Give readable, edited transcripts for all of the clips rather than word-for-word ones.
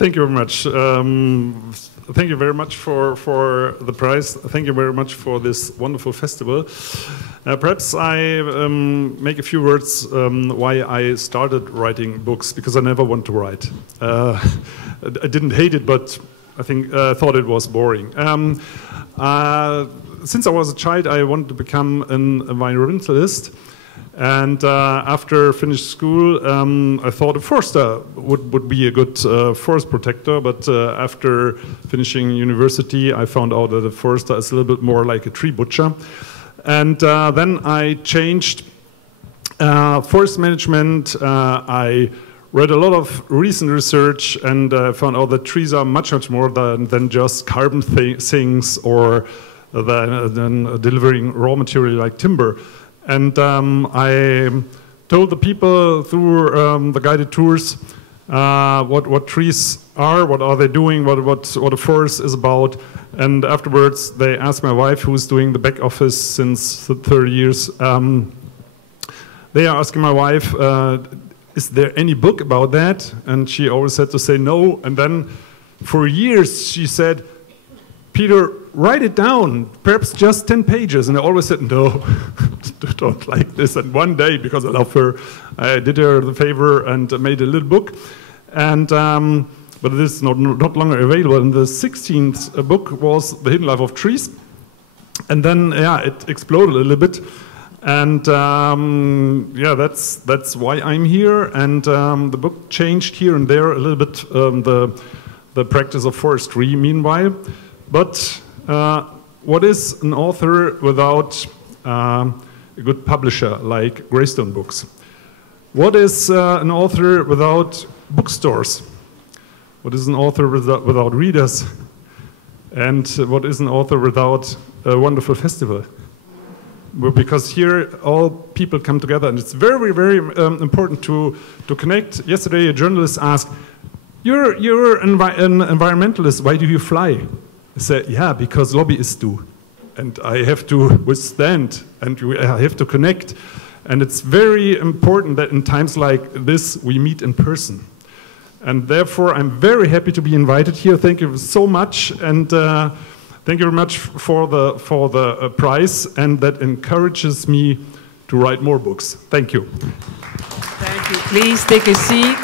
Thank you very much. Thank you very much for the prize. Thank you very much for this wonderful festival. Perhaps I make a few words why I started writing books, because I never want to write. I didn't hate it, but I think I thought it was boring. Since I was a child, I wanted to become an environmentalist. And after finished school, I thought a forester would be a good forest protector. But after finishing university, I found out that a forester is a little bit more like a tree butcher. And then I changed forest management. I read a lot of recent research and found out that trees are much, much more than just carbon things or than delivering raw material like timber. And I told the people through the guided tours what trees are, what are they doing, what a forest is about. And afterwards, they asked my wife, who's doing the back office since 30 years, they are asking my wife, is there any book about that? And she always had to say no. And then for years, she said, Peter, write it down, perhaps just 10 pages. And I always said, no, don't like this. And one day, because I love her, I did her the favor and made a little book. And but it is not longer available. And the 16th book was The Hidden Life of Trees. And then, yeah, it exploded a little bit. And yeah, that's why I'm here. And the book changed here and there a little bit the practice of forestry meanwhile. But what is an author without a good publisher like Greystone books? What is an author without bookstores? What is an author without readers? And what is an author without a wonderful festival? Well, because here all people come together, and it's very, very important to connect. Yesterday a journalist asked, you're an environmentalist, why do you fly? I said, yeah, because lobbyists do. And I have to withstand, and I have to connect. And it's very important that in times like this, we meet in person. And therefore, I'm very happy to be invited here. Thank you so much. And thank you very much for the prize. And that encourages me to write more books. Thank you. Thank you. Please take a seat.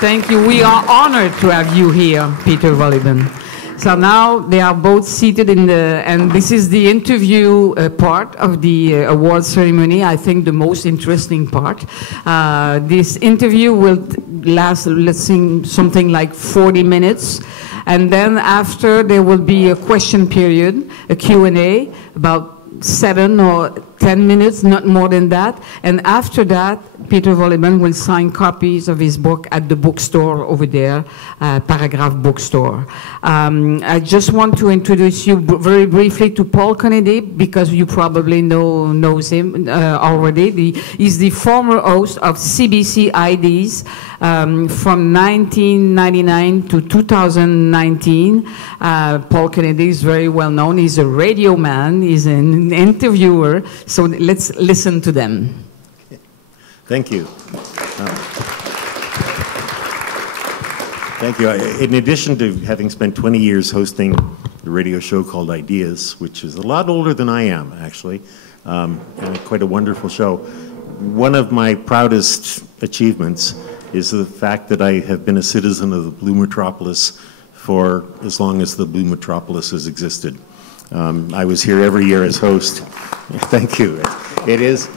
Thank you. We are honored to have you here, Peter Wohlleben. So now they are both seated in the, and this is the interview part of the award ceremony, I think the most interesting part. This interview will last, let's say, something like 40 minutes. And then after there will be a question period, a Q&A, about 7 or 10 minutes, not more than that. And after that, Peter Wohlleben will sign copies of his book at the bookstore over there, Paragraph Bookstore. I just want to introduce you very briefly to Paul Kennedy, because you probably knows him already. He's the former host of CBC IDs from 1999 to 2019. Paul Kennedy is very well known. He's a radio man. He's an interviewer. So let's listen to them. Thank you. Thank you. In addition to having spent 20 years hosting the radio show called Ideas, which is a lot older than I am, actually, and quite a wonderful show, one of my proudest achievements is the fact that I have been a citizen of the Blue Metropolis for as long as the Blue Metropolis has existed. I was here every year as host. Thank you. It is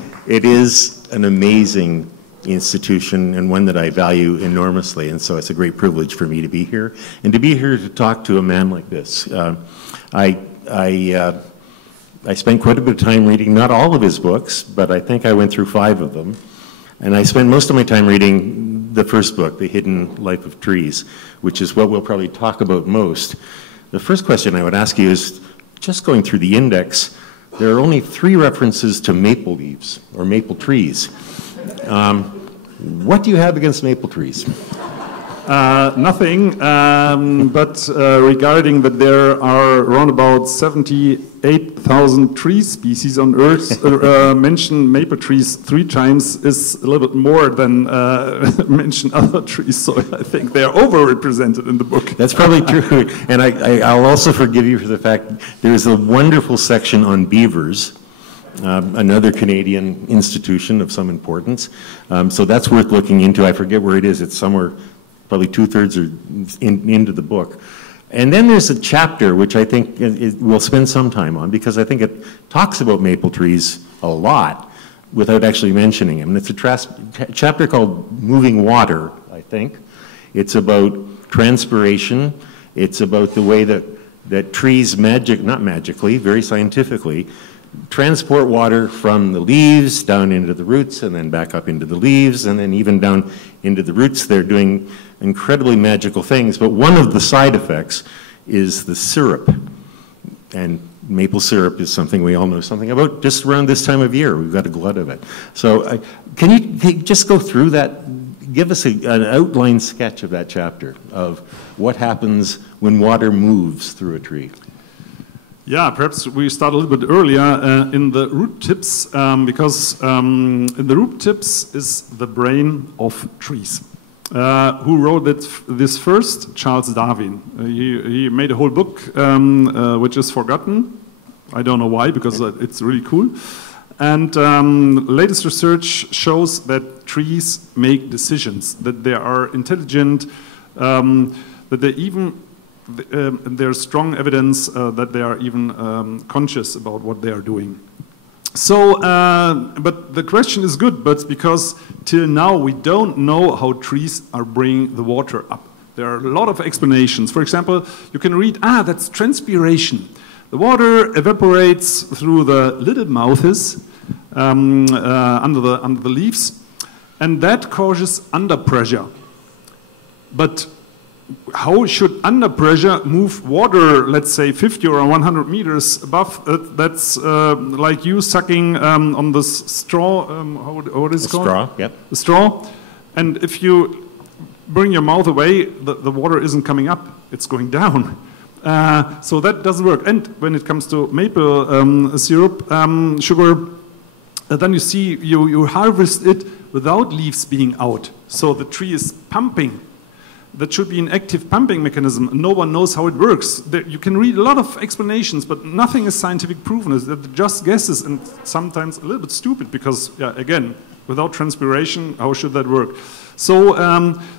an amazing institution and one that I value enormously, and so it's a great privilege for me to be here and to be here to talk to a man like this. I spent quite a bit of time reading not all of his books, but I think I went through 5 of them, and I spent most of my time reading the first book, The Hidden Life of Trees, which is what we'll probably talk about most. The first question I would ask you is, just going through the index, there are only 3 references to maple leaves, or maple trees. What do you have against maple trees? Nothing, but regarding that there are around about 70 8,000 tree species on Earth, mention maple trees 3 times is a little bit more than mention other trees. So I think they are overrepresented in the book. That's probably true. And I'll also forgive you for the fact there's a wonderful section on beavers, another Canadian institution of some importance. So that's worth looking into. I forget where it is. It's somewhere probably 2/3 or into the book. And then there's a chapter which I think we'll spend some time on, because I think it talks about maple trees a lot without actually mentioning them. And it's a chapter called Moving Water, I think. It's about transpiration. It's about the way that trees not magically, very scientifically, transport water from the leaves down into the roots and then back up into the leaves and then even down into the roots. They're doing incredibly magical things, but one of the side effects is the syrup. And maple syrup is something we all know something about. Just around this time of year, we've got a glut of it. So can you just go through that? Give us an outline sketch of that chapter of what happens when water moves through a tree. Yeah, perhaps we start a little bit earlier in the root tips, because in the root tips is the brain of trees. Who wrote this first? Charles Darwin. He made a whole book which is forgotten. I don't know why, because it's really cool. And latest research shows that trees make decisions, that they are intelligent, that they even there's strong evidence that they are even conscious about what they are doing. So, but the question is good, but because till now we don't know how trees are bringing the water up. There are a lot of explanations. For example, you can read, that's transpiration. The water evaporates through the little mouths under the leaves, and that causes under pressure. But how should under pressure move water, let's say 50 or 100 meters above? That's like you sucking on this straw, what is it called? Straw, yep. The straw. And if you bring your mouth away, the water isn't coming up, it's going down. So that doesn't work. And when it comes to maple syrup, sugar, then you see you harvest it without leaves being out. So the tree is pumping. That should be an active pumping mechanism. No one knows how it works. You can read a lot of explanations, but nothing is scientific proven. It's just guesses, and sometimes a little bit stupid because, again, without transpiration, how should that work? So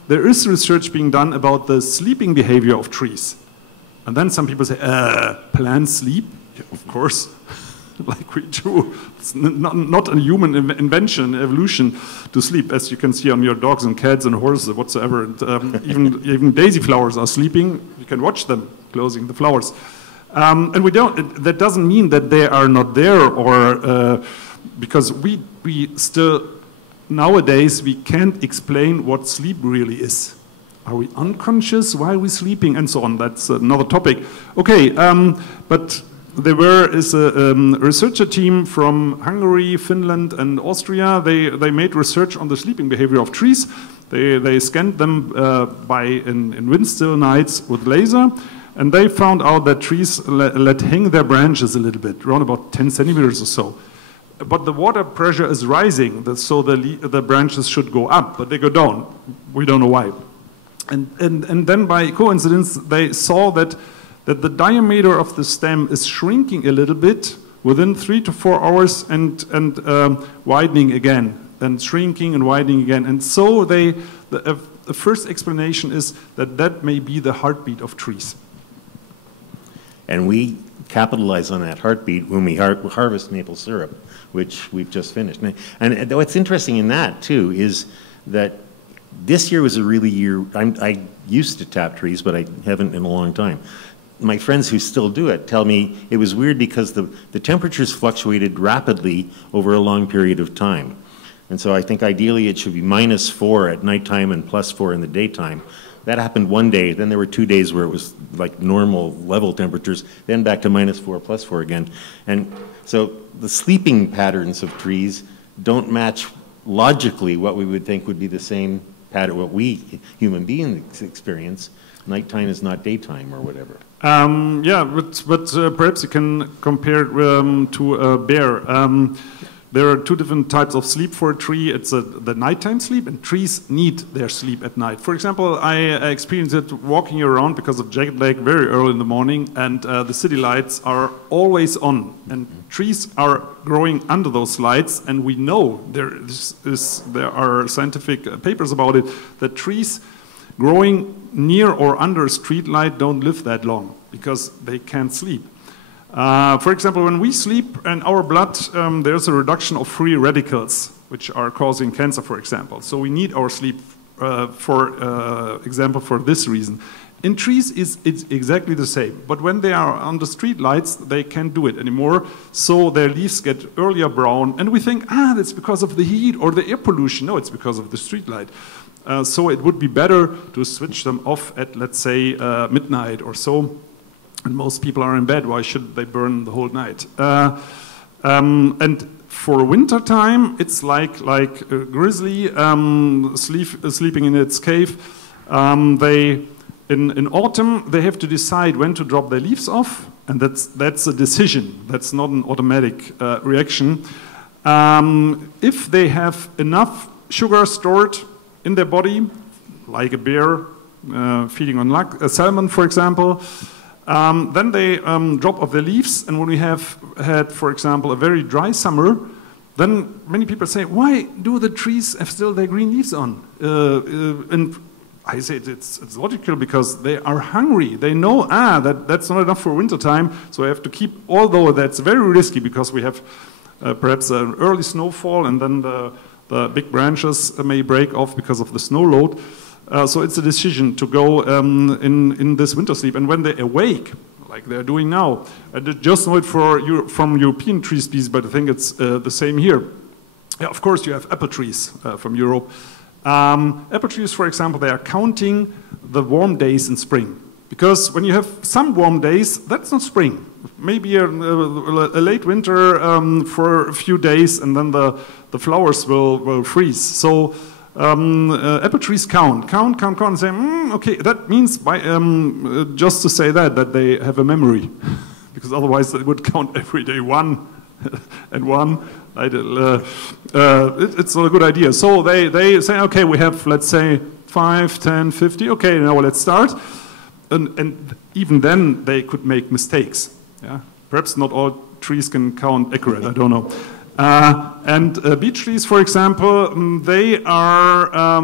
there is research being done about the sleeping behavior of trees. And then some people say, plants sleep? Yeah, of course. Like we do. It's not a human invention, evolution, to sleep, as you can see on your dogs and cats and horses whatsoever. And, even daisy flowers are sleeping. You can watch them closing the flowers. And we don't. That doesn't mean that they are not there, or because we still nowadays we can't explain what sleep really is. Are we unconscious? Why are we sleeping? And so on. That's another topic. Okay, but there is a researcher team from Hungary, Finland, and Austria. They made research on the sleeping behavior of trees. They scanned them in wind still nights with laser, and they found out that trees let hang their branches a little bit, around about 10 centimeters or so. But the water pressure is rising, so the branches should go up, but they go down. We don't know why. And then by coincidence, they saw that the diameter of the stem is shrinking a little bit within 3 to 4 hours and widening again, and shrinking and widening again. And so the first explanation is that may be the heartbeat of trees. And we capitalize on that heartbeat when we harvest maple syrup, which we've just finished. And what's interesting in that, too, is that this year was a really year. I used to tap trees, but I haven't in a long time. My friends who still do it tell me it was weird because the temperatures fluctuated rapidly over a long period of time. And so I think ideally it should be -4 at nighttime and +4 in the daytime. That happened one day. Then there were 2 days where it was like normal level temperatures, then back to -4, +4 again. And so the sleeping patterns of trees don't match logically what we would think would be the same pattern, what we human beings experience. nighttime is not daytime or whatever. Yeah, but perhaps you can compare it to a bear. There are two different types of sleep for a tree. It's the nighttime sleep, and trees need their sleep at night. For example, I experienced it walking around because of jet lag very early in the morning, and the city lights are always on. And trees are growing under those lights, and we know there are scientific papers about it, that trees growing near or under a street light don't live that long because they can't sleep. For example, when we sleep in our blood, there's a reduction of free radicals, which are causing cancer, for example. So we need our sleep, for example, for this reason. In trees, it's exactly the same. But when they are under street lights, they can't do it anymore. So their leaves get earlier brown. And we think, that's because of the heat or the air pollution. No, it's because of the street light. So it would be better to switch them off at, let's say, midnight or so. And most people are in bed. Why should they burn the whole night? And for winter time, it's like a grizzly sleeping in its cave. In autumn, they have to decide when to drop their leaves off, and that's a decision. That's not an automatic reaction. If they have enough sugar stored in their body, like a bear feeding on a salmon, for example, then they drop off their leaves, and when we have had, for example, a very dry summer, then many people say, why do the trees have still their green leaves on? And I say it's logical, because they are hungry. They know, that's not enough for wintertime, so I have to keep, although that's very risky, because we have perhaps an early snowfall, and then the big branches may break off because of the snow load. So it's a decision to go in this winter sleep. And when they awake, like they're doing now, I just know it from European tree species, but I think it's the same here. Yeah, of course, you have apple trees from Europe. Apple trees, for example, they are counting the warm days in spring. Because when you have some warm days, that's not spring. Maybe a late winter for a few days, and then the flowers will freeze. So apple trees count, and say, okay, that means by, just to say that they have a memory, because otherwise they would count every day one and one. It's not a good idea. So they say, okay, we have, let's say, 5, 10, 50. Okay, now let's start. And even then, they could make mistakes. Yeah, perhaps not all trees can count accurate. I don't know. And beech trees, for example, they are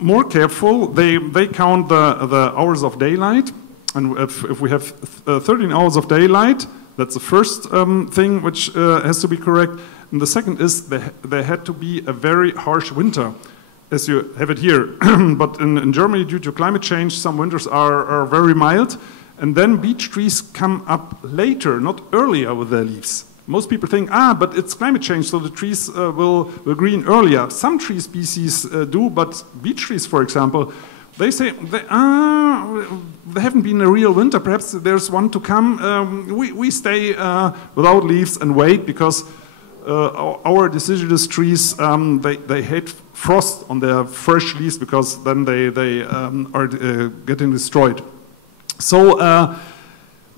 more careful. They count the hours of daylight, and if we have 13 hours of daylight, that's the first thing which has to be correct. And the second is there had to be a very harsh winter, as you have it here. But in Germany, due to climate change, some winters are very mild, and then beech trees come up later, not earlier with their leaves. Most people think, but it's climate change, so the trees will green earlier. Some tree species do, but beech trees, for example, they say, there haven't been a real winter, perhaps there's one to come. We stay without leaves and wait, because our deciduous trees, they hate frost on their fresh leaves, because then they are getting destroyed. So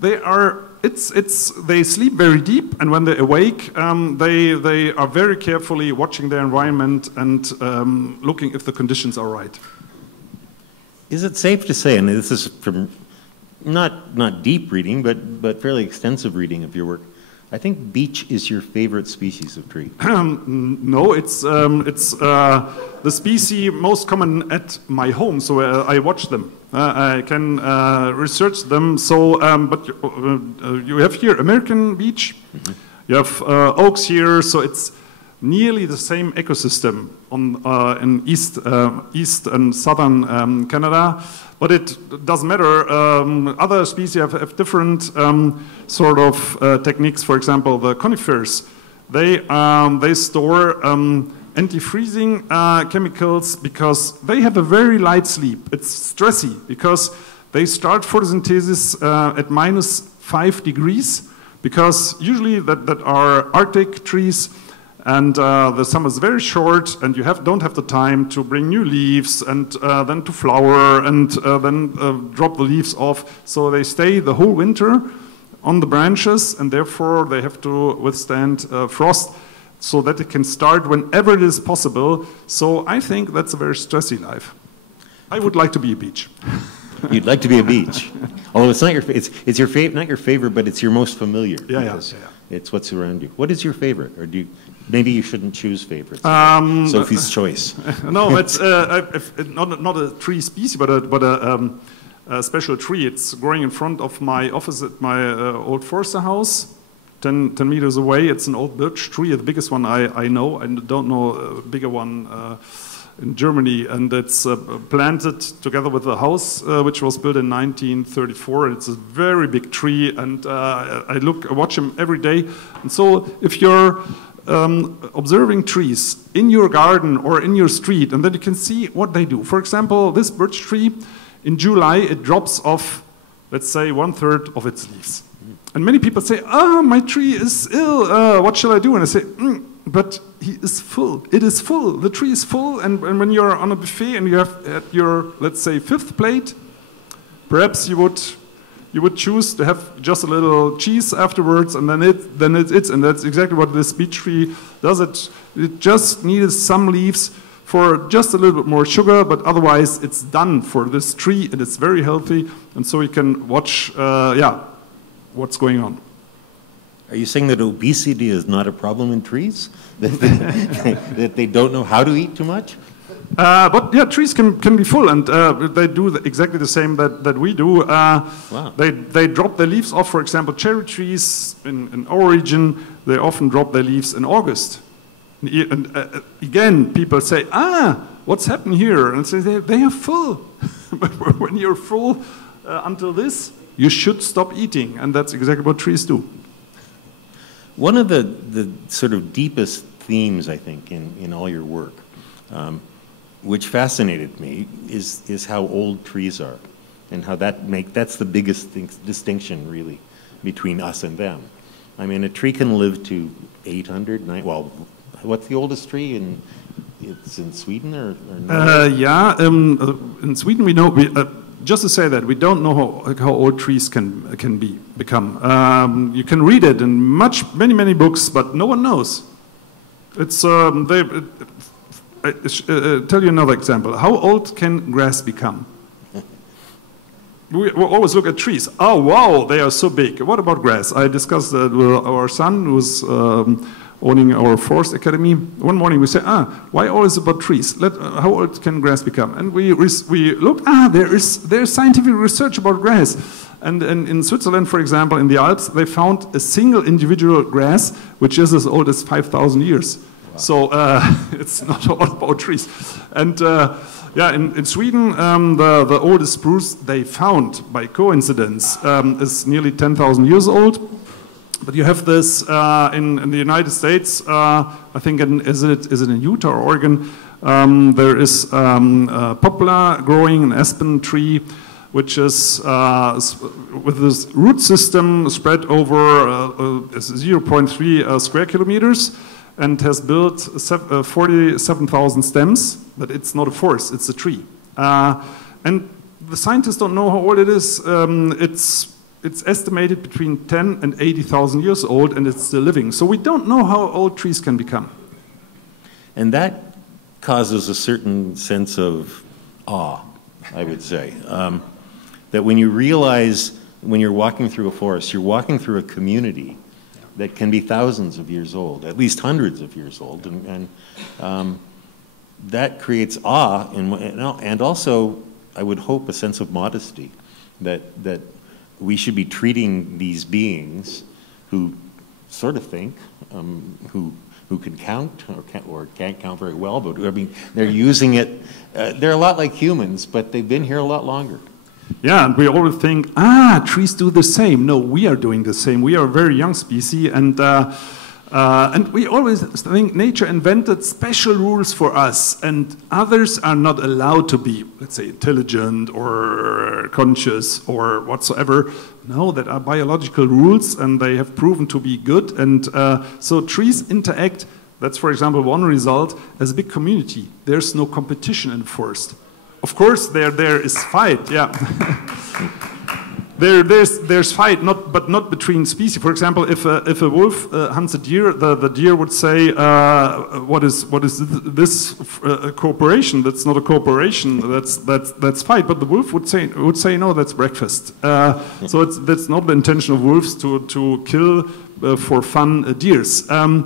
they sleep very deep, and when they awake, they are very carefully watching their environment and looking if the conditions are right. Is it safe to say, and this is from not deep reading, but fairly extensive reading of your work, I think beech is your favorite species of tree. No, it's the species most common at my home, so I watch them. I can research them. So, but you have here American beech, you have oaks here, so it's nearly the same ecosystem in east and southern Canada. But it doesn't matter. Other species have different sort of techniques. For example, the conifers, they store anti-freezing chemicals, because they have a very light sleep. It's stressy because they start photosynthesis at -5 degrees, because usually that are Arctic trees, and the summer is very short, and you don't have the time to bring new leaves and then to flower and then drop the leaves off. So they stay the whole winter on the branches, and therefore they have to withstand frost so that it can start whenever it is possible. So I think that's a very stressy life. I would like to be a beech. You'd like to be a beech, although it's not your it's your not your favorite, but it's your most familiar. Yeah. It's what's around you. What is your favorite, or do you? Maybe you shouldn't choose favorites. Sophie's choice. No, it's not a tree species, but a special tree. It's growing in front of my office at my old forester house, 10 meters away. It's an old birch tree, the biggest one I know. I don't know a bigger one in Germany, and it's planted together with a house which was built in 1934. It's a very big tree, and I watch him every day. And so if you're observing trees in your garden or in your street, and then you can see what they do. For example, this birch tree, in July, it drops off, let's say, 1/3 of its leaves. And many people say, my tree is ill, what shall I do? And I say, but he is full. It is full. The tree is full, and when you're on a buffet and you have at your, let's say, 5th plate, perhaps you would choose to have just a little cheese afterwards, and then it's and that's exactly what this beech tree does. It just needs some leaves for just a little bit more sugar, but otherwise it's done for this tree, and it's very healthy, and so you can watch, what's going on. Are you saying that obesity is not a problem in trees? That they don't know how to eat too much? But yeah, trees can be full, and they do exactly the same that we do. Wow. They drop their leaves off. For example, cherry trees in our region, they often drop their leaves in August. And again, people say, what's happening here? And say they are full. But when you're full until this, you should stop eating, and that's exactly what trees do. One of the sort of deepest themes, I think, in all your work, which fascinated me, is how old trees are, and how that's the biggest distinction, really, between us and them. I mean, a tree can live to 800, well, what's the oldest tree? It's in Sweden or not? In Sweden we know. Just to say that, we don't know how old trees can become. You can read it in many books, but no one knows. It's I'll tell you another example. How old can grass become? We always look at trees. Oh wow, they are so big. What about grass? I discussed that with our son, who's owning our forest academy. One morning we say, why always about trees? How old can grass become? And we look, there's scientific research about grass. And in Switzerland, for example, in the Alps, they found a single individual grass which is as old as 5,000 years. Wow. So it's not all about trees. And in Sweden, the oldest spruce they found by coincidence is nearly 10,000 years old. But you have this in the United States. I think is it in Utah or Oregon? There is a poplar growing, an aspen tree, which is with this root system spread over 0.3 square kilometers, and has built 47,000 stems. But it's not a forest; it's a tree. And the scientists don't know how old it is. It's estimated between 10 and 80,000 years old, and it's still living. So we don't know how old trees can become. And that causes a certain sense of awe, I would say. That when you realize, when you're walking through a forest, you're walking through a community that can be thousands of years old, at least hundreds of years old. And that creates awe, and also, I would hope, a sense of modesty, that we should be treating these beings who sort of think, who can count or can't count very well, but I mean, they're using it. They're a lot like humans, but they've been here a lot longer. Yeah, and we always think, trees do the same. No, we are doing the same. We are a very young species, and we always think nature invented special rules for us, and others are not allowed to be, let's say, intelligent or conscious or whatsoever. No, that are biological rules, and they have proven to be good. And so trees interact That's, for example, one result. As a big community, there's no competition in the forest. Of course, there is fight, yeah. There's fight, but not between species. For example, if a wolf hunts a deer, the deer would say, "What is this cooperation? That's not a cooperation. That's fight." But the wolf would say, "No, that's breakfast." So that's not the intention of wolves to kill for fun deers. A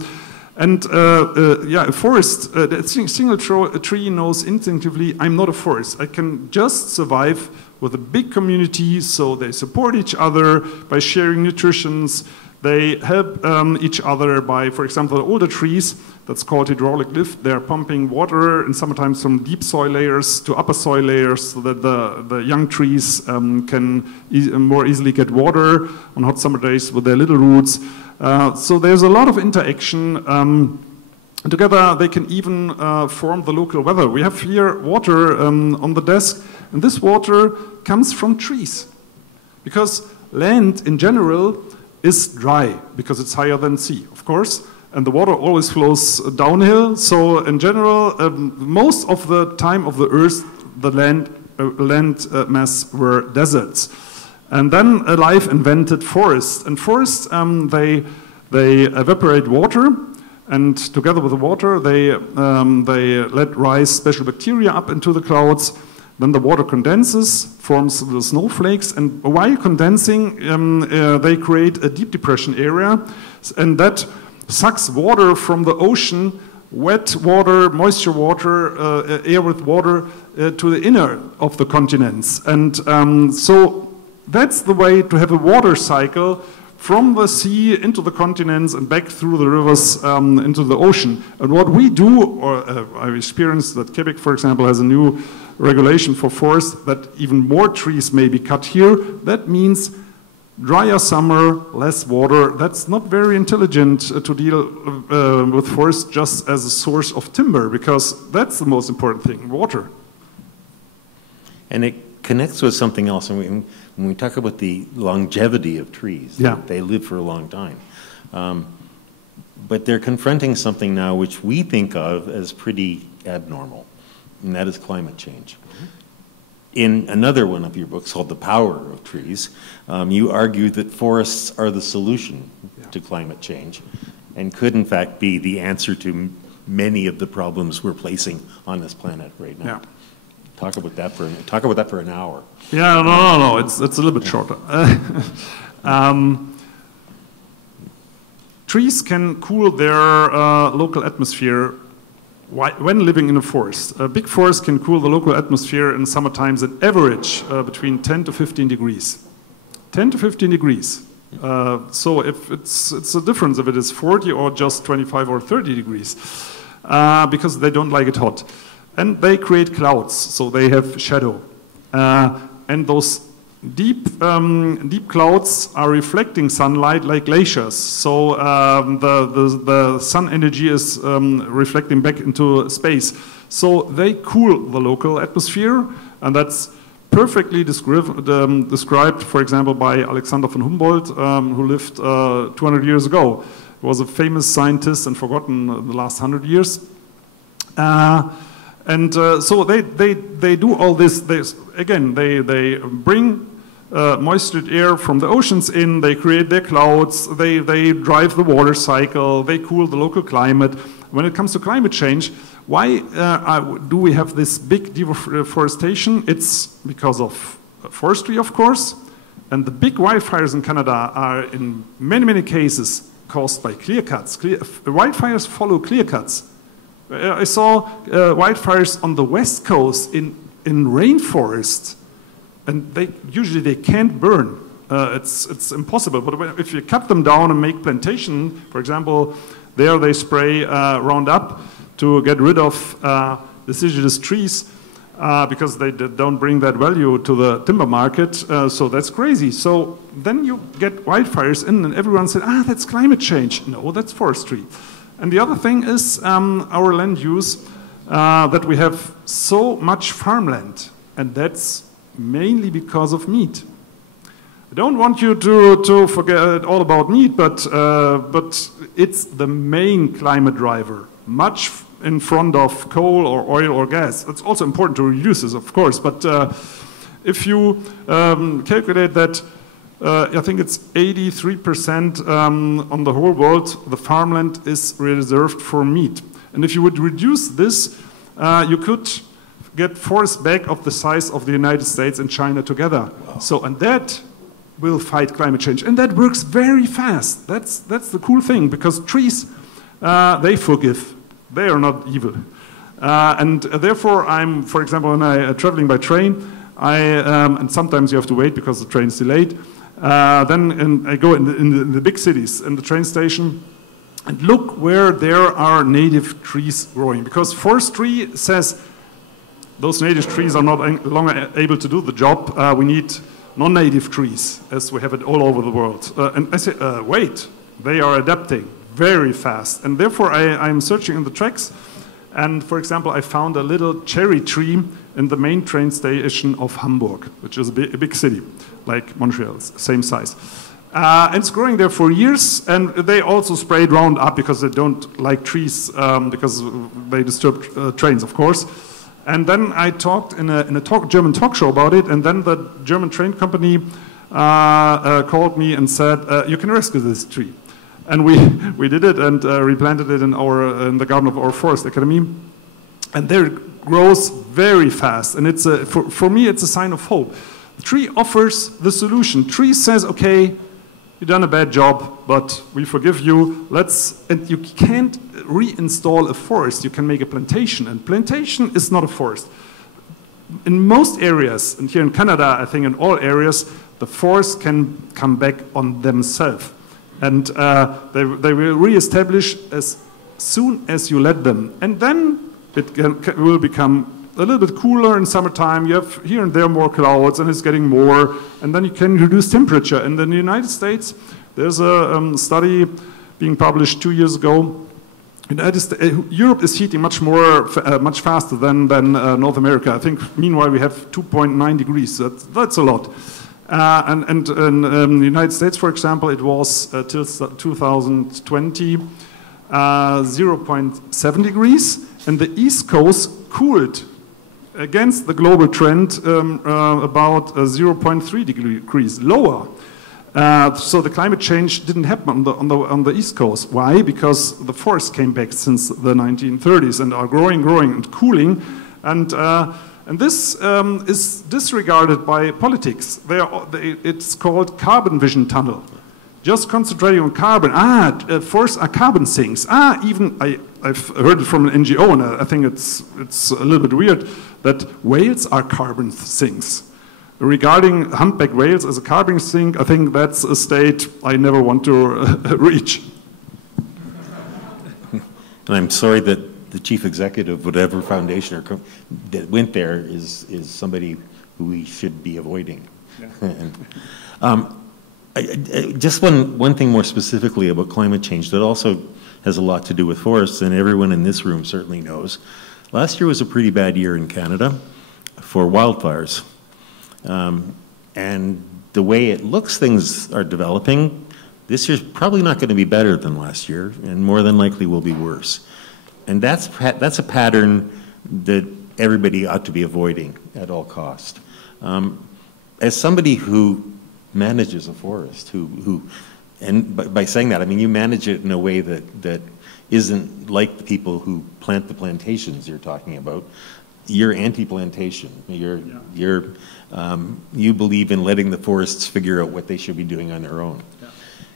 forest, a single tree knows instinctively, I'm not a forest. I can just survive with a big community, so they support each other by sharing nutritions. They help each other by, for example, the older trees, that's called hydraulic lift. They're pumping water, and sometimes from deep soil layers to upper soil layers, so that the young trees can more easily get water on hot summer days with their little roots. So there's a lot of interaction. Together, they can even form the local weather. We have here water on the desk, and this water comes from trees. Because land, in general, is dry, because it's higher than sea, of course, and the water always flows downhill. So, in general, most of the time of the Earth, the land mass were deserts. And then life invented forests. And forests, they evaporate water, and together with the water, they let rise special bacteria up into the clouds. Then the water condenses, forms the snowflakes, and while condensing, they create a deep depression area, and that sucks water from the ocean, wet water, moisture water, air with water, to the inner of the continents. And so that's the way to have a water cycle from the sea into the continents and back through the rivers into the ocean. And what we do, or I've experienced that Quebec, for example, has a new regulation for forests that even more trees may be cut here. That means drier summer, less water. That's not very intelligent to deal with forests just as a source of timber, because that's the most important thing, water. And it connects with something else. And when we talk about the longevity of trees, yeah, they live for a long time. But they're confronting something now which we think of as pretty abnormal, and that is climate change. In another one of your books called The Power of Trees, you argue that forests are the solution to climate change and could in fact be the answer to many of the problems we're placing on this planet right now. Yeah. Talk about that for an hour. Yeah, no. It's a little bit shorter. Trees can cool their local atmosphere when living in a forest. A big forest can cool the local atmosphere in summer times an average between 10 to 15 degrees. 10 to 15 degrees. So if it's a difference if it is 40 or just 25 or 30 degrees, because they don't like it hot. And they create clouds, so they have shadow. And those deep clouds are reflecting sunlight like glaciers. So the sun energy is reflecting back into space. So they cool the local atmosphere, and that's perfectly described, for example, by Alexander von Humboldt, who lived 200 years ago. He was a famous scientist and forgotten in the last 100 years. So they do all this. They bring moistured air from the oceans in. They create their clouds. They drive the water cycle. They cool the local climate. When it comes to climate change, why do we have this big deforestation? It's because of forestry, of course, and the big wildfires in Canada are in many cases caused by clear cuts. Wildfires follow clear cuts. I saw wildfires on the west coast in rainforest, and they usually can't burn. It's impossible. But if you cut them down and make plantation, for example, there they spray Roundup to get rid of deciduous trees because they don't bring that value to the timber market. So that's crazy. So then you get wildfires in, and everyone said, that's climate change. No, that's forestry. And the other thing is our land use, that we have so much farmland, and that's mainly because of meat. don't want you to forget all about meat, but it's the main climate driver, much in front of coal or oil or gas. It's also important to reduce this, of course, but if you calculate that, I think it's 83% on the whole world, the farmland is reserved for meat. And if you would reduce this, you could get forests back of the size of the United States and China together. Wow. So, and that will fight climate change. And that works very fast. That's the cool thing, because trees, they forgive. They are not evil. And therefore, for example, when I'm traveling by train, and sometimes you have to wait because the train is delayed, then I go in the big cities, in the train station, and look where there are native trees growing. Because forestry says those native trees are not longer able to do the job. We need non-native trees, as we have it all over the world. And I say, wait, they are adapting very fast. And therefore, I'm searching in the tracks. And for example, I found a little cherry tree in the main train station of Hamburg, which is a big city, like Montreal, same size. And it's growing there for years, and they also sprayed Roundup because they don't like trees, because they disturb trains, of course. And then I talked in a German talk show about it, and then the German train company called me and said, you can rescue this tree. And we did it and replanted it in the garden of our forest academy. And there it grows very fast. And it's for me, it's a sign of hope. The tree offers the solution. Tree says, okay, you've done a bad job, but we forgive you. And you can't reinstall a forest. You can make a plantation. And plantation is not a forest. In most areas, and here in Canada, I think in all areas, the forests can come back on themselves. And they will reestablish as soon as you let them. And then it will become a little bit cooler in summertime. You have here and there more clouds, and it's getting more. And then you can reduce temperature. And in the United States, there's a study being published 2 years ago. Europe is heating much faster than North America. I think, meanwhile, we have 2.9 degrees. That's a lot. And in the United States, for example, it was till 2020 0.7 degrees, and the East Coast cooled against the global trend about 0.3 degrees lower. So the climate change didn't happen on the East Coast. Why? Because the forests came back since the 1930s and are growing and cooling, and this is disregarded by politics. It's called carbon vision tunnel. Just concentrating on carbon. Forests are carbon sinks. Even I've heard it from an NGO, and I think it's a little bit weird that whales are carbon sinks. Regarding humpback whales as a carbon sink, I think that's a state I never want to reach. And I'm sorry that the chief executive of whatever foundation that went there is somebody who we should be avoiding. Yeah. Just one thing more specifically about climate change that also has a lot to do with forests, and everyone in this room certainly knows. Last year was a pretty bad year in Canada for wildfires. And the way it looks things are developing, this year's probably not going to be better than last year, and more than likely will be worse. And that's a pattern that everybody ought to be avoiding at all cost. As somebody who manages a forest, and by saying that, I mean you manage it in a way that isn't like the people who plant the plantations you're talking about. You're anti-plantation. You believe in letting the forests figure out what they should be doing on their own. Yeah.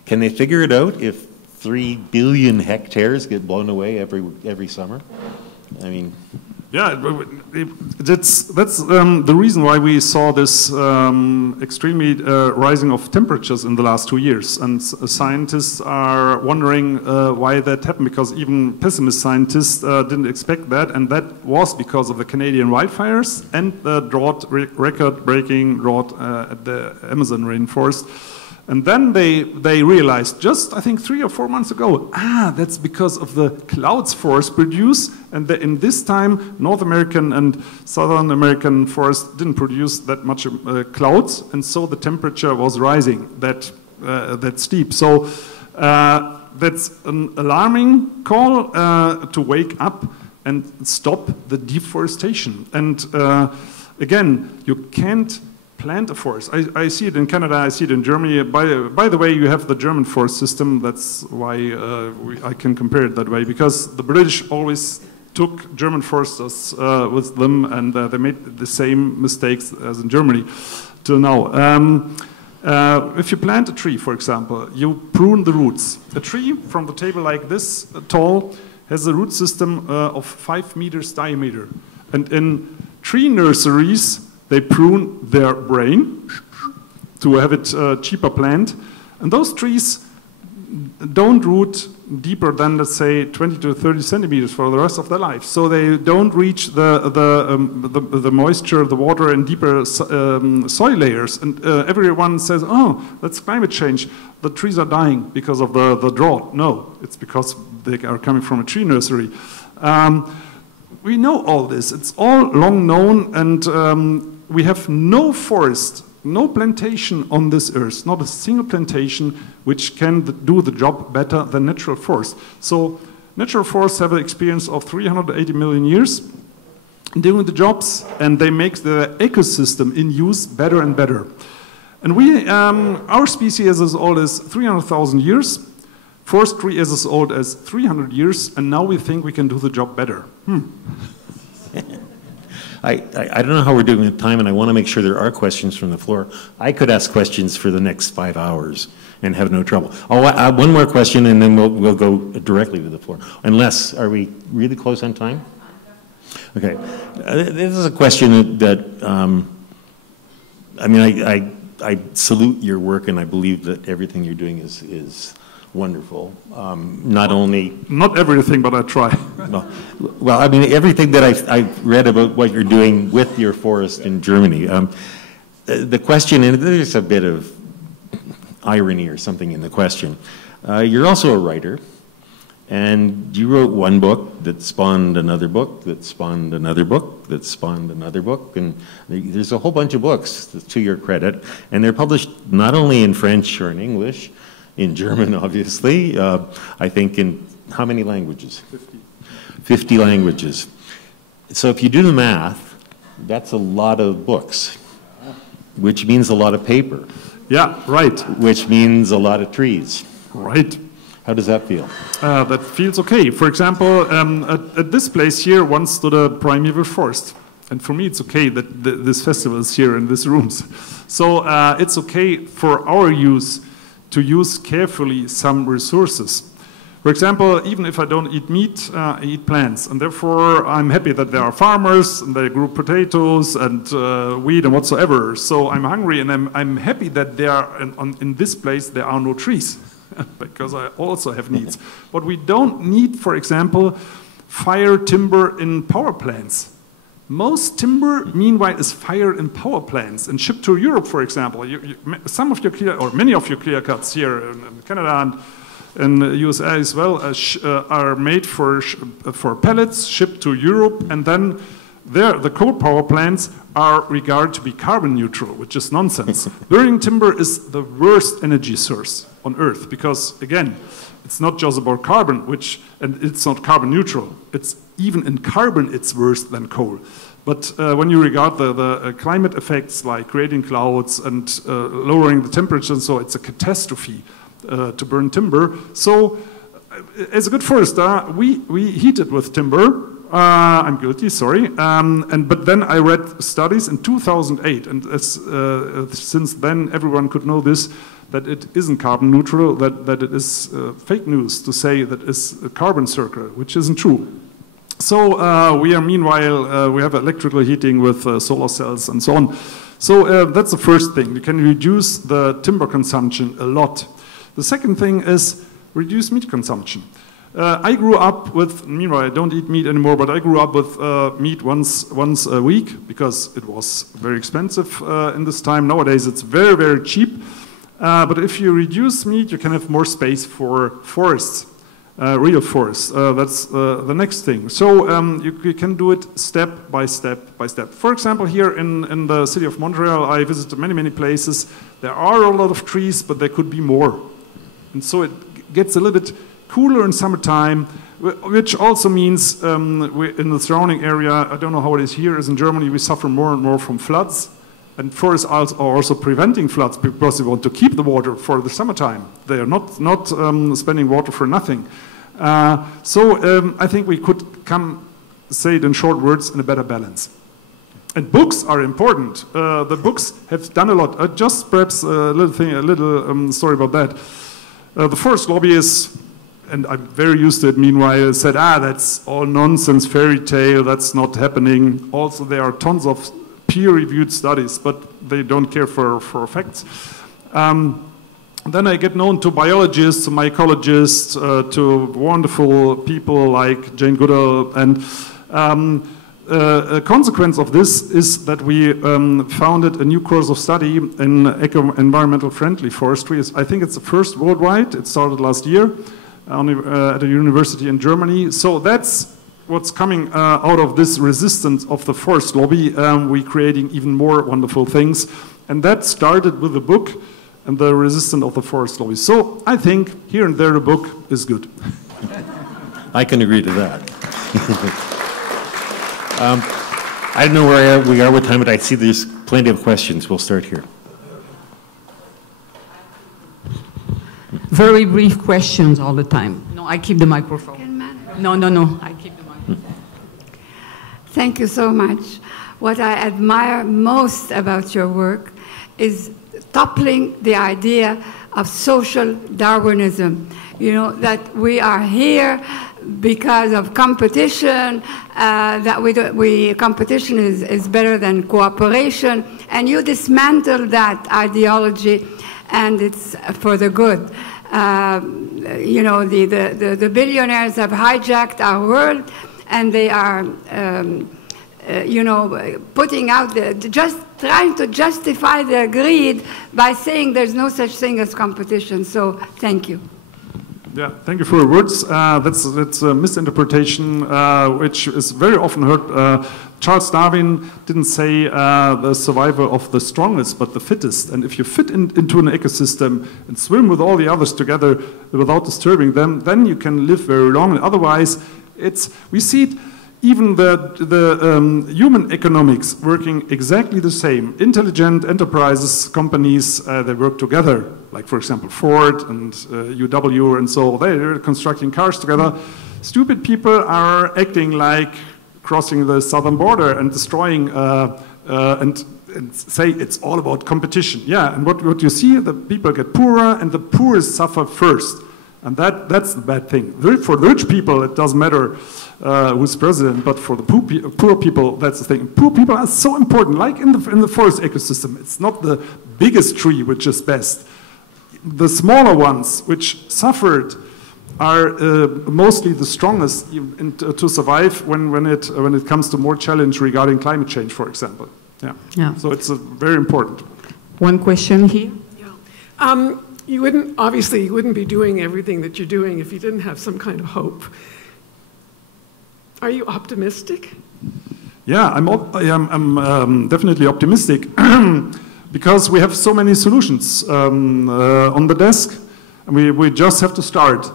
Can they figure it out if 3 billion hectares get blown away every summer? I mean, yeah, that's the reason why we saw this extremely rising of temperatures in the last 2 years, and scientists are wondering why that happened, because even pessimist scientists didn't expect that, and that was because of the Canadian wildfires and the record-breaking drought at the Amazon rainforest. And then they realized, just I think 3 or 4 months ago, that's because of the clouds forests produce, and in this time North American and Southern American forests didn't produce that much clouds, and so the temperature was rising that steep. So that's an alarming call to wake up and stop the deforestation. And again, you can't plant a forest. I see it in Canada, I see it in Germany. By the way, you have the German forest system. That's why I can compare it that way, because the British always took German foresters with them, and they made the same mistakes as in Germany till now. If you plant a tree, for example, you prune the roots. A tree from the table like this tall has a root system of 5 meters diameter. And in tree nurseries, they prune their brain to have it cheaper plant. And those trees don't root deeper than, let's say, 20 to 30 centimeters for the rest of their life. So they don't reach the moisture, the water in deeper soil layers. And everyone says, oh, that's climate change. The trees are dying because of the drought. No, it's because they are coming from a tree nursery. We know all this. It's all long known, and we have no forest, no plantation on this earth, not a single plantation which can do the job better than natural forest. So natural forests have an experience of 380 million years doing the jobs, and they make the ecosystem in use better and better. And we, our species is as old as 300,000 years. Forestry is as old as 300 years, and now we think we can do the job better. I don't know how we're doing with time, and I want to make sure there are questions from the floor. I could ask questions for the next 5 hours and have no trouble. I'll add one more question, and then we'll go directly to the floor. Unless, are we really close on time? Okay. This is a question that I mean, I salute your work, and I believe that everything you're doing is wonderful. Not only... Not everything, but I try. Well, I mean, everything that I've read about what you're doing with your forest in Germany. The question, and there's a bit of irony or something in the question. You're also a writer, and you wrote one book that spawned another book, that spawned another book, that spawned another book, and there's a whole bunch of books to your credit, and they're published not only in French or in English, in German, obviously. I think in how many languages? 50. 50 languages. So if you do the math, that's a lot of books, which means a lot of paper. Yeah, right. Which means a lot of trees. Right. How does that feel? That feels okay. For example, at this place here once stood a primeval forest. And for me, it's okay that this festival is here in these rooms. So it's okay for our use to use carefully some resources. For example, even if I don't eat meat, I eat plants. And therefore, I'm happy that there are farmers, and they grow potatoes and wheat and whatsoever. So I'm hungry, and I'm happy that there are, in this place, there are no trees, because I also have needs. But we don't need, for example, fire timber in power plants. Most timber, meanwhile, is fired in power plants and shipped to Europe, for example. Some of your many of your clear cuts here in Canada and in the USA as well are made for pellets, shipped to Europe, and then the coal power plants are regarded to be carbon neutral, which is nonsense. Burning timber is the worst energy source on Earth because, again, it's not just about carbon, and it's not carbon neutral. It's even in carbon, it's worse than coal. But when you regard the climate effects like creating clouds and lowering the temperature, so it's a catastrophe to burn timber. So as a good forester, we heat it with timber. I'm guilty, sorry. But then I read studies in 2008, and since then everyone could know this, that it isn't carbon neutral, that it is fake news to say that it's a carbon circle, which isn't true. So we are, meanwhile, we have electrical heating with solar cells and so on. So that's the first thing. You can reduce the timber consumption a lot. The second thing is reduce meat consumption. I grew up with, meanwhile, I don't eat meat anymore, but I grew up with meat once a week because it was very expensive in this time. Nowadays, it's very, very cheap. But if you reduce meat, you can have more space for forests, real forests. That's the next thing. So you can do it step by step by step. For example, here in the city of Montreal, I visited many places. There are a lot of trees, but there could be more. And so it gets a little bit cooler in summertime, which also means in the surrounding area, I don't know how it is here, as in Germany, we suffer more and more from floods. And forests are also preventing floods because they want to keep the water for the summertime. They are not spending water for nothing. So I think we could say it in short words, in a better balance. And books are important. The books have done a lot. Just perhaps a little story about that. The forest lobbyists, and I'm very used to it, meanwhile, said, that's all nonsense, fairy tale, that's not happening. Also, there are tons of peer-reviewed studies, but they don't care for facts. Then I get known to biologists, to mycologists, to wonderful people like Jane Goodall. And a consequence of this is that we founded a new course of study in environmental friendly forestry. I think it's the first worldwide. It started last year at a university in Germany. So that's what's coming out of this resistance of the forest lobby. We're creating even more wonderful things. And that started with the book and the resistance of the forest lobby. So I think here and there the book is good. I can agree to that. I don't know where we are with time, but I see there's plenty of questions. We'll start here. Very brief questions all the time. No, I keep the microphone. No, I keep the microphone. Thank you so much. What I admire most about your work is toppling the idea of social Darwinism. You know, that we are here because of competition, that competition is better than cooperation, and you dismantle that ideology, and it's for the good. You know, the billionaires have hijacked our world, and they are, you know, putting out just trying to justify their greed by saying there's no such thing as competition. So, thank you. Yeah, thank you for your words. That's a misinterpretation, which is very often heard. Charles Darwin didn't say the survival of the strongest, but the fittest. And if you fit into an ecosystem and swim with all the others together without disturbing them, then you can live very long. And otherwise, we see it. Even the human economics working exactly the same. Intelligent enterprises, companies, they work together. Like, for example, Ford and UW and so they're constructing cars together. Stupid people are acting like crossing the southern border and destroying and say it's all about competition. Yeah, and what you see, the people get poorer and the poorest suffer first. And that's the bad thing. For the rich people, it doesn't matter who's president, but for the poor people, that's the thing. Poor people are so important, like in the forest ecosystem. It's not the biggest tree which is best. The smaller ones, which suffered, are mostly the strongest to survive when it comes to more challenge regarding climate change, for example. Yeah. So it's very important. One question here. Yeah. You wouldn't be doing everything that you're doing if you didn't have some kind of hope. Are you optimistic? Yeah, I'm definitely optimistic because we have so many solutions on the desk. And we just have to start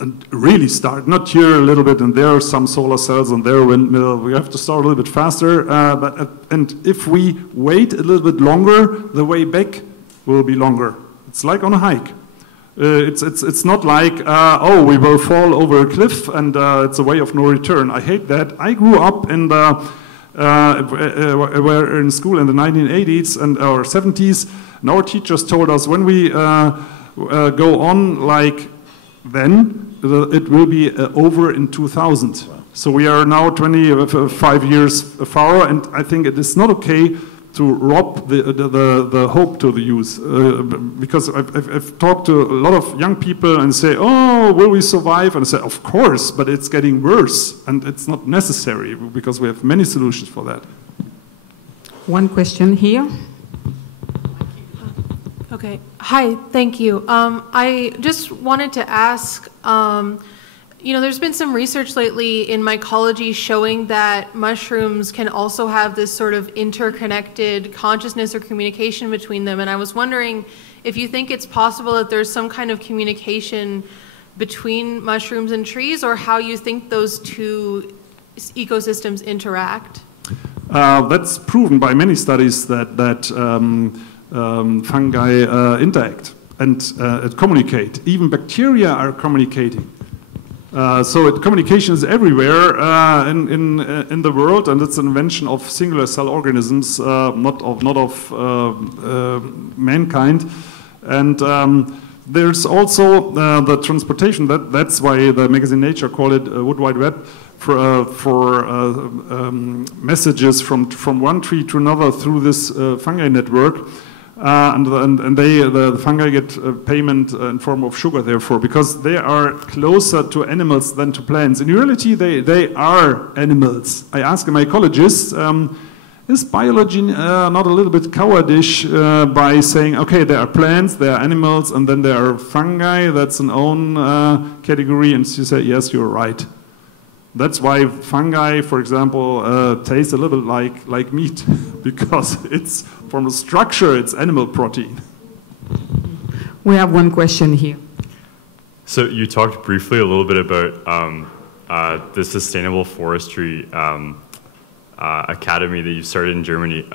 and really start, not here a little bit and there are some solar cells and there a windmill. We have to start a little bit faster. And if we wait a little bit longer, the way back will be longer. It's like on a hike. It's not like, we will fall over a cliff and it's a way of no return. I hate that. I grew up in we're in school in the 1980s and or 70s, and our teachers told us when we go on like then, it will be over in 2000. Wow. So we are now 25 years far, and I think it is not okay to rob the hope to the youth, because I've talked to a lot of young people and say, oh, will we survive? And I say, of course, but it's getting worse, and it's not necessary, because we have many solutions for that. One question here. Okay. Hi, thank you. I just wanted to ask, you know, there's been some research lately in mycology showing that mushrooms can also have this sort of interconnected consciousness or communication between them. And I was wondering if you think it's possible that there's some kind of communication between mushrooms and trees, or how you think those two ecosystems interact. That's proven by many studies that fungi interact and communicate. Even bacteria are communicating. So communication is everywhere in the world, and it's an invention of singular cell organisms, not of mankind. And there's also the transportation. That's why the magazine Nature called it Wood Wide Web for messages from one tree to another through this fungi network. And the fungi get payment in form of sugar, therefore, because they are closer to animals than to plants. In reality, they are animals. I ask a mycologist, is biology not a little bit cowardish by saying, okay, there are plants, there are animals, and then there are fungi, that's an own category, and she said, yes, you're right. That's why fungi, for example, taste a little bit like meat, because it's, from the structure, it's animal protein. We have one question here. So you talked briefly a little bit about the sustainable forestry academy that you started in Germany.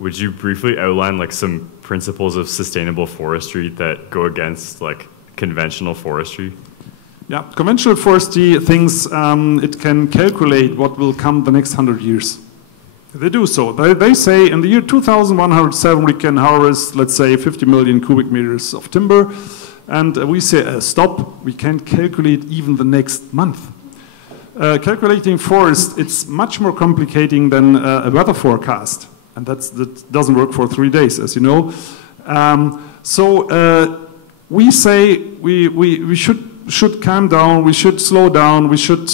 Would you briefly outline like some principles of sustainable forestry that go against like conventional forestry? Yeah, conventional forestry thinks it can calculate what will come the next 100 years. They do so. They say in the year 2107 we can harvest, let's say, 50 million cubic meters of timber, and we say, stop, we can't calculate even the next month. Calculating forest, it's much more complicating than a weather forecast, and that doesn't work for 3 days, as you know. We say we should calm down, we should slow down, we should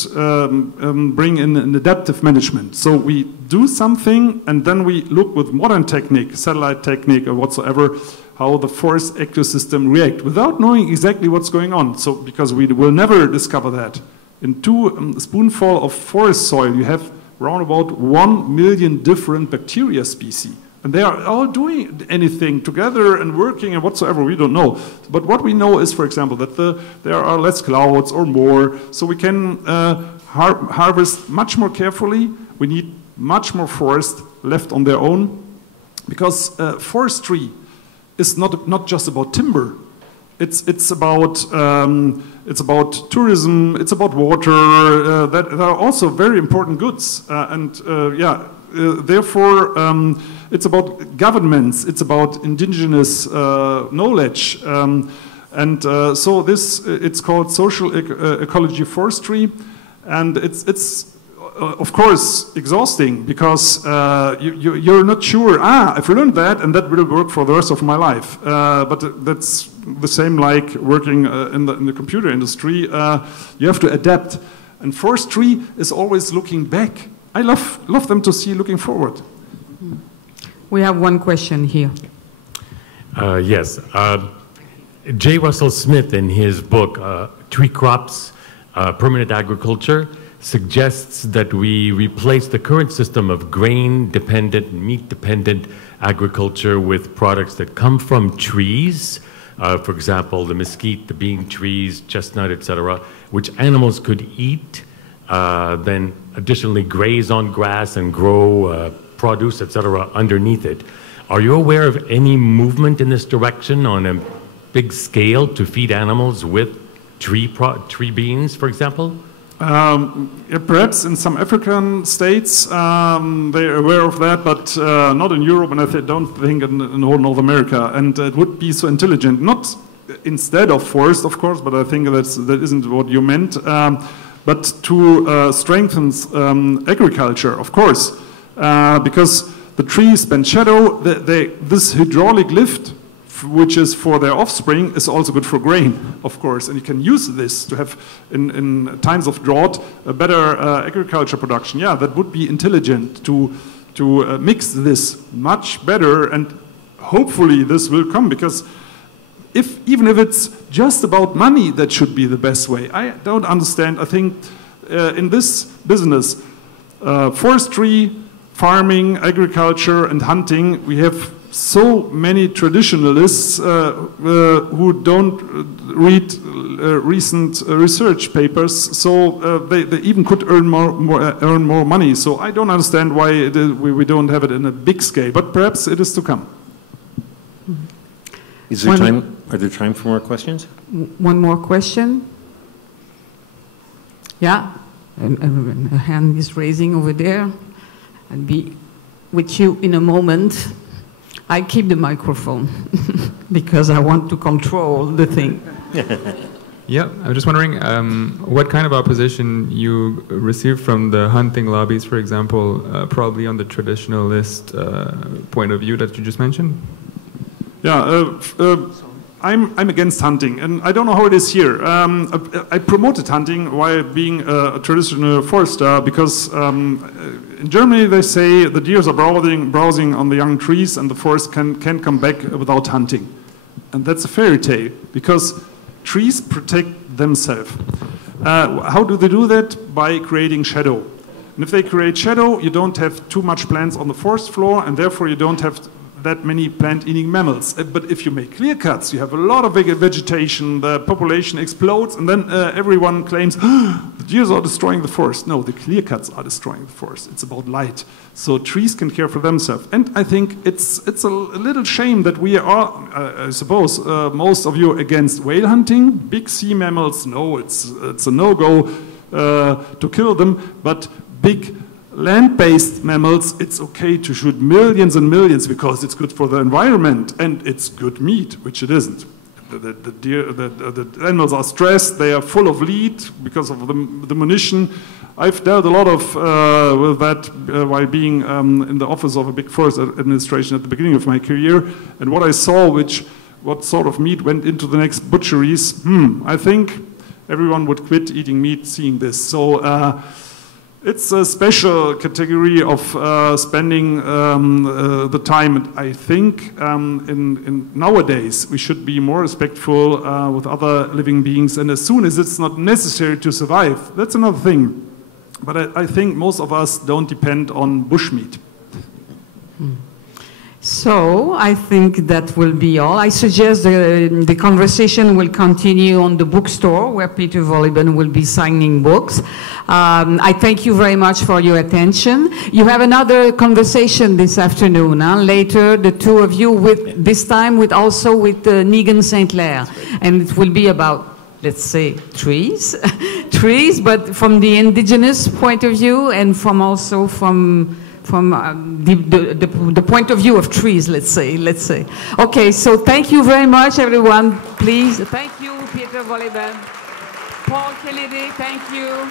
bring in an adaptive management. So we do something, and then we look with modern technique, satellite technique or whatsoever, how the forest ecosystem react without knowing exactly what's going on. So because we will never discover that. In 2 spoonful of forest soil, you have around about 1 million different bacteria species. And they are all doing anything together and working and whatsoever, we don't know. But what we know is, for example, that there are less clouds or more, so we can harvest much more carefully. We need much more forest left on their own, because forestry is not just about timber. It's about tourism, it's about water, that are also very important goods. Therefore, it's about governments, it's about indigenous knowledge. So it's called social ecology forestry, and it's of course exhausting, because you're not sure, I've learned that and that will work for the rest of my life. But that's the same like working in the computer industry. You have to adapt, and forestry is always looking back. I love them to see looking forward. We have one question here. Yes. J. Russell Smith, in his book, Tree Crops, Permanent Agriculture, suggests that we replace the current system of grain-dependent, meat-dependent agriculture with products that come from trees, for example, the mesquite, the bean trees, chestnut, etc., which animals could eat, then additionally graze on grass and grow produce, etc., underneath it. Are you aware of any movement in this direction on a big scale to feed animals with tree beans, for example? Perhaps in some African states they're aware of that, but not in Europe, and I don't think in whole North America. And it would be so intelligent, not instead of forest, of course, but I think that isn't what you meant, but to strengthen agriculture, of course, because the trees spend shadow. This hydraulic lift, which is for their offspring, is also good for grain, of course. And you can use this to have, in times of drought, a better agriculture production. Yeah, that would be intelligent to mix this much better. And hopefully this will come, because even if it's just about money, that should be the best way. I don't understand. I think in this business, forestry, farming, agriculture, and hunting, we have so many traditionalists who don't read recent research papers, so they even could earn more money. So I don't understand why we don't have it in a big scale, but perhaps it is to come. Is there time? Are there time for more questions? One more question. Yeah, a hand is raising over there. I'll be with you in a moment. I keep the microphone because I want to control the thing. Yeah, I was just wondering what kind of opposition you received from the hunting lobbies, for example, probably on the traditionalist point of view that you just mentioned? Yeah, I'm against hunting, and I don't know how it is here. I promoted hunting while being a traditional forester, because in Germany they say the deers are browsing on the young trees and the forest can come back without hunting. And that's a fairy tale, because trees protect themselves. How do they do that? By creating shadow. And if they create shadow, you don't have too much plants on the forest floor, and therefore you don't have that many plant-eating mammals. But if you make clear cuts, you have a lot of vegetation, the population explodes, and then everyone claims, the deers are destroying the forest. No, the clear cuts are destroying the forest. It's about light. So trees can care for themselves. And I think it's a little shame that we are, I suppose, most of you against whale hunting. Big sea mammals, no, it's a no-go to kill them, but big land-based mammals, it's okay to shoot millions and millions because it's good for the environment and it's good meat, which it isn't. The animals are stressed, they are full of lead because of the munition. I've dealt a lot with that while being in the office of a big forest administration at the beginning of my career, and what I saw, what sort of meat went into the next butcheries, I think everyone would quit eating meat seeing this. So it's a special category of spending the time. And I think in nowadays we should be more respectful with other living beings. And as soon as it's not necessary to survive, that's another thing. But I think most of us don't depend on bushmeat. So I think that will be all. I suggest the conversation will continue on the bookstore where Peter Wohlleben will be signing books. I thank you very much for your attention. You have another conversation this afternoon, later, the two of you, with this time also with Negan St. Clair. And it will be about, let's say, trees, but from the indigenous point of view and from the point of view of trees, let's say. Okay, so thank you very much, everyone. Please, thank you, Peter Wohlleben. Paul Kennedy, thank you.